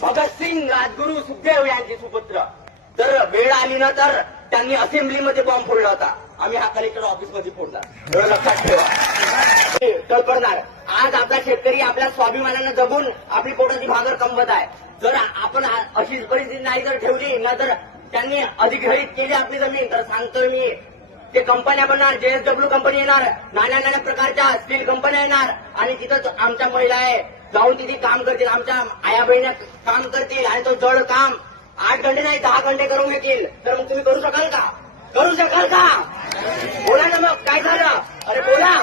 भगतसिंग, राजगुरू, सुखदेव यांचे सुपुत्र. जर वेळ आली ना तर त्यांनी असेंब्लीमध्ये बॉम्ब फोडला होता. आम्ही हा कलेक्टर ऑफिसमध्ये फोडला. एवढं लक्षात ठेवा. कल्पणार आज आपला शेतकरी आपल्या स्वाभिमानानं जगून आपली पोटाची भाकर कमवत आहे. जर आपण अशी परिस्थिती नाही जर ठेवली ना तर त्यांनी अधिग्रहित केली आपली जमीन तर सांगतोय मी ते कंपन्या बनणार. JSW कंपनी येणार, नाना नाना प्रकारच्या स्टील कंपन्या येणार आणि तिथं आमच्या महिला आहे जाऊन तिथे काम करतील, आमच्या आया बहिणी काम करतील आणि तो जड काम 8 घंटे नाही 10 घंटे करून घेतील. तर मग तुम्ही करू शकाल का? करू शकाल का? बोला ना मग काय झालं? अरे बोला.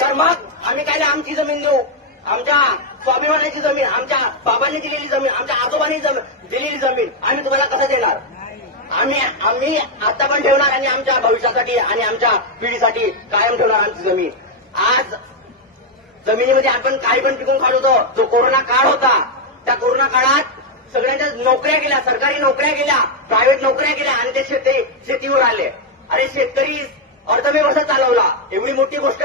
तर मग आम्ही काय आमची जमीन देऊ, आमच्या स्वाभिमानाची जमीन, आमच्या बाबांनी दिलेली जमीन, आमच्या आजोबांनी दिलेली जमीन आम्ही तुम्हाला कसं देणार? आम्ही आता पण ठेवणार आणि आमच्या भविष्यासाठी आणि आमच्या पिढीसाठी कायम ठेवणार आमची जमीन. आज जमिनीमध्ये आपण काही पण पिकून खात होतो. जो कोरोना काळ होता त्या कोरोना काळात सगळ्यांच्या नोकऱ्या गेल्या, सरकारी नोकऱ्या गेल्या, प्रायव्हेट नोकऱ्या गेल्या आणि ते शेतीवर आले. अरे शेतकरी अर्थव्यवस्था चालवला. एवढी मोठी गोष्ट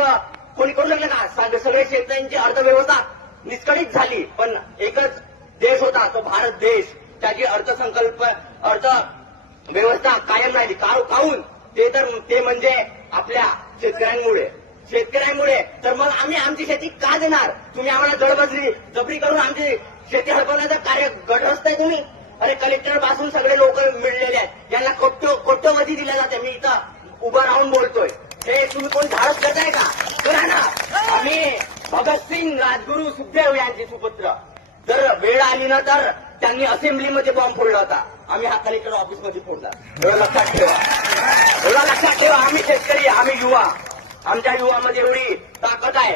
कोणी करू शकलं का? सगळे शेतकऱ्यांची अर्थव्यवस्था निष्कळीत झाली. पण एकच देश होता तो भारत देश, त्याची अर्थव्यवस्था कायम राहिली. काहून? ते म्हणजे आपल्या शेतकऱ्यांमुळे. तर मग आम्ही आमची शेती का देणार? तुम्ही आम्हाला जबरी करून आमची शेती हडपवण्याचं कार्य गटरस्त आहे तुम्ही. अरे कलेक्टर पासून सगळे लोक मिळलेले आहेत, यांना कोट्यवधी दिल्या जाते. मी इथं उभं राहून बोलतोय. हे तुम्ही कोण धाडस करताय का? करा ना. आम्ही भगतसिंग, राजगुरू, सुखदेव यांचे सुपुत्र. जर वेळ आली ना तर त्यांनी असेंब्लीमध्ये बॉम्ब फोडला होता. आम्ही हा कलेक्टर ऑफिसमध्ये फोडला. एवढं लक्षात ठेवा. आम्ही शेतकरी, आम्ही युवा, आमच्या युवामध्ये एवढी ताकद आहे.